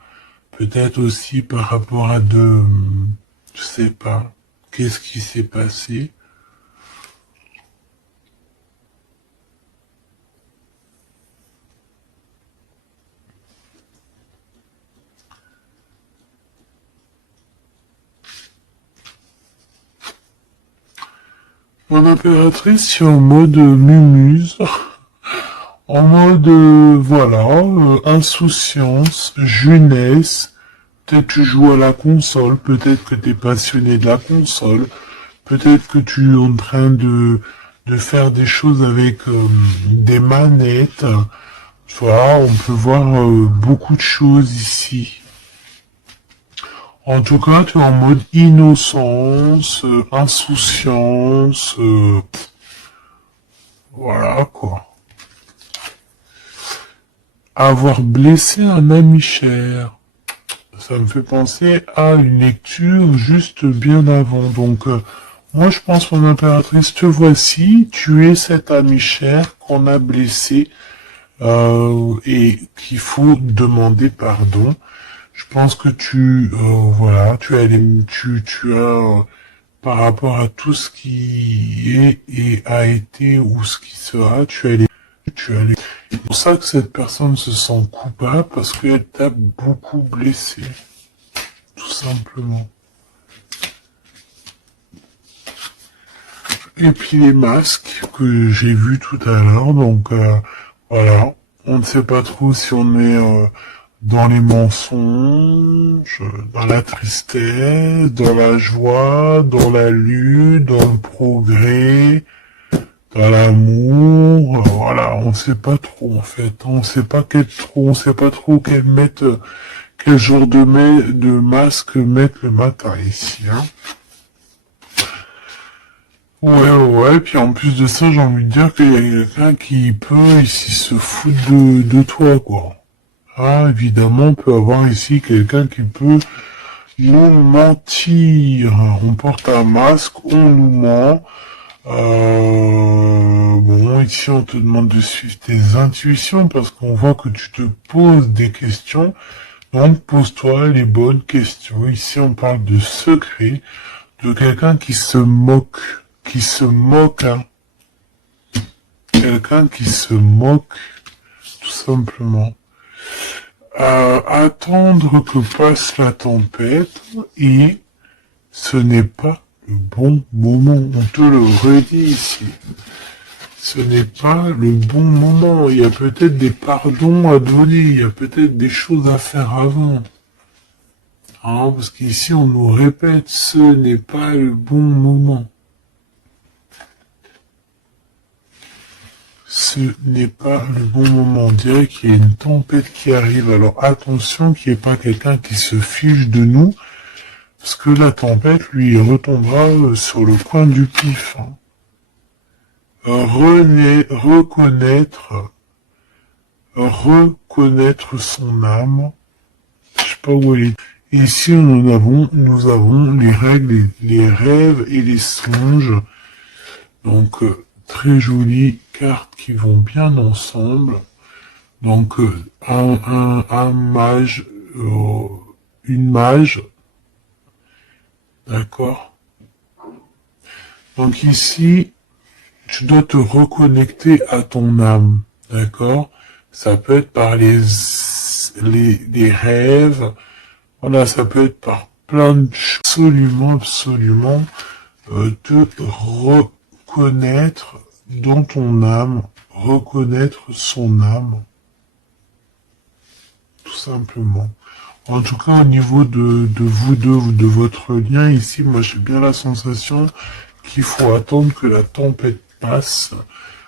peut-être aussi par rapport à je sais pas, qu'est-ce qui s'est passé. Mon impératrice, c'est en mode mumuse, en mode, voilà, insouciance, jeunesse. Peut-être tu joues à la console, peut-être que tu es passionné de la console, peut-être que tu es en train de faire des choses avec des manettes. Tu vois, on peut voir beaucoup de choses ici. En tout cas, tu es en mode innocence, insouciance, voilà quoi. Avoir blessé un ami cher. Ça me fait penser à une lecture juste bien avant. Donc, moi je pense, mon impératrice, te voici, tu es cet ami cher qu'on a blessé et qu'il faut demander pardon. Je pense que voilà, tu as, par rapport à tout ce qui est et a été ou ce qui sera, tu as les. C'est pour ça que cette personne se sent coupable parce qu'elle t'a beaucoup blessé, tout simplement. Et puis les masques que j'ai vus tout à l'heure, donc voilà, on ne sait pas trop si on est dans les mensonges, dans la tristesse, dans la joie, dans la lutte, dans le progrès, dans l'amour, voilà, on sait pas trop en fait, on sait pas on sait pas trop quel genre de masque mettre le matin ici, hein. Ouais, puis en plus de ça, j'ai envie de dire qu'il y a quelqu'un qui peut ici se foutre de toi, quoi. Ah, évidemment, on peut avoir ici quelqu'un qui peut nous mentir. On porte un masque, on nous ment. Bon, ici, on te demande de suivre tes intuitions parce qu'on voit que tu te poses des questions. Donc, pose-toi les bonnes questions. Ici, on parle de secret, de quelqu'un qui se moque. Hein. Quelqu'un qui se moque, tout simplement. Attendre que passe la tempête et ce n'est pas le bon moment. On te le redit ici. ce n'est pas le bon moment. Il y a peut-être des pardons à donner, il y a peut-être des choses à faire avant. Hein, parce qu'ici, on nous répète, ce n'est pas le bon moment. Ce n'est pas le bon moment. On dirait qu'il y a une tempête qui arrive. Alors attention qu'il n'y ait pas quelqu'un qui se fiche de nous, parce que la tempête, lui, retombera sur le coin du pif. Hein. Reconnaître son âme. Je sais pas où elle est. Ici, nous avons les règles, les rêves et les songes. Donc, très jolies cartes qui vont bien ensemble. Donc, un mage, une mage. D'accord. Donc ici, tu dois te reconnecter à ton âme. D'accord. Ça peut être par les rêves. Voilà, ça peut être par plein de choses. Absolument, te reconnaître dans ton âme, reconnaître son âme, tout simplement. En tout cas, au niveau de vous deux ou de votre lien, ici, moi j'ai bien la sensation qu'il faut attendre que la tempête passe,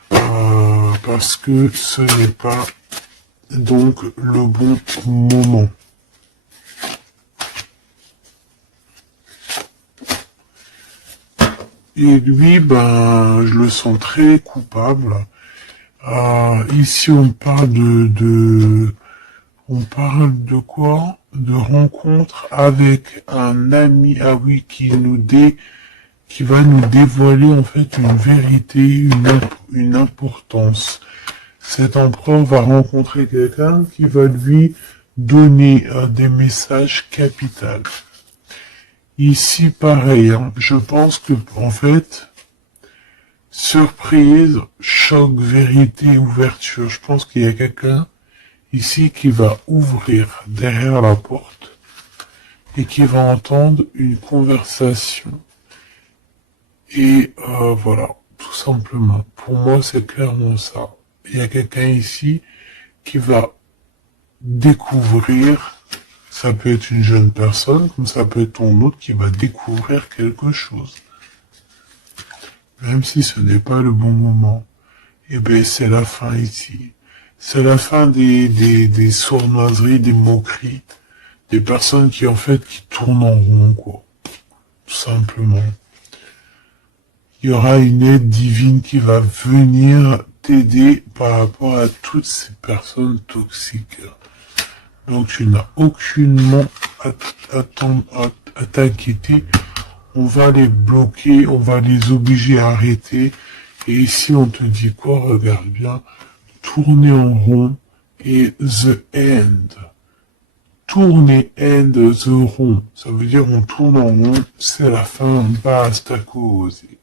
parce que ce n'est pas donc le bon moment. Et lui, ben, je le sens très coupable. Ici, on parle on parle de quoi? De rencontre avec un ami, ah oui, qui va nous dévoiler en fait une vérité, une importance. Cet empereur va rencontrer quelqu'un qui va lui donner des messages capitaux. Ici, pareil, hein, je pense que, en fait, surprise, choc, vérité, ouverture. Je pense qu'il y a quelqu'un ici qui va ouvrir derrière la porte et qui va entendre une conversation. Et voilà, tout simplement. Pour moi, c'est clairement ça. Il y a quelqu'un ici qui va découvrir. Ça peut être une jeune personne, comme ça peut être ton autre qui va découvrir quelque chose. Même si ce n'est pas le bon moment. Eh bien, c'est la fin ici. C'est la fin des sournoiseries, des moqueries, des personnes qui, en fait, qui tournent en rond, quoi. Tout simplement. Il y aura une aide divine qui va venir t'aider par rapport à toutes ces personnes toxiques. Donc tu n'as aucunement à t'inquiéter. On va les bloquer, on va les obliger à arrêter. Et ici on te dit quoi? Regarde bien. Tourner en rond et the end. Tourner end the rond. Ça veut dire on tourne en rond, c'est la fin, basta così.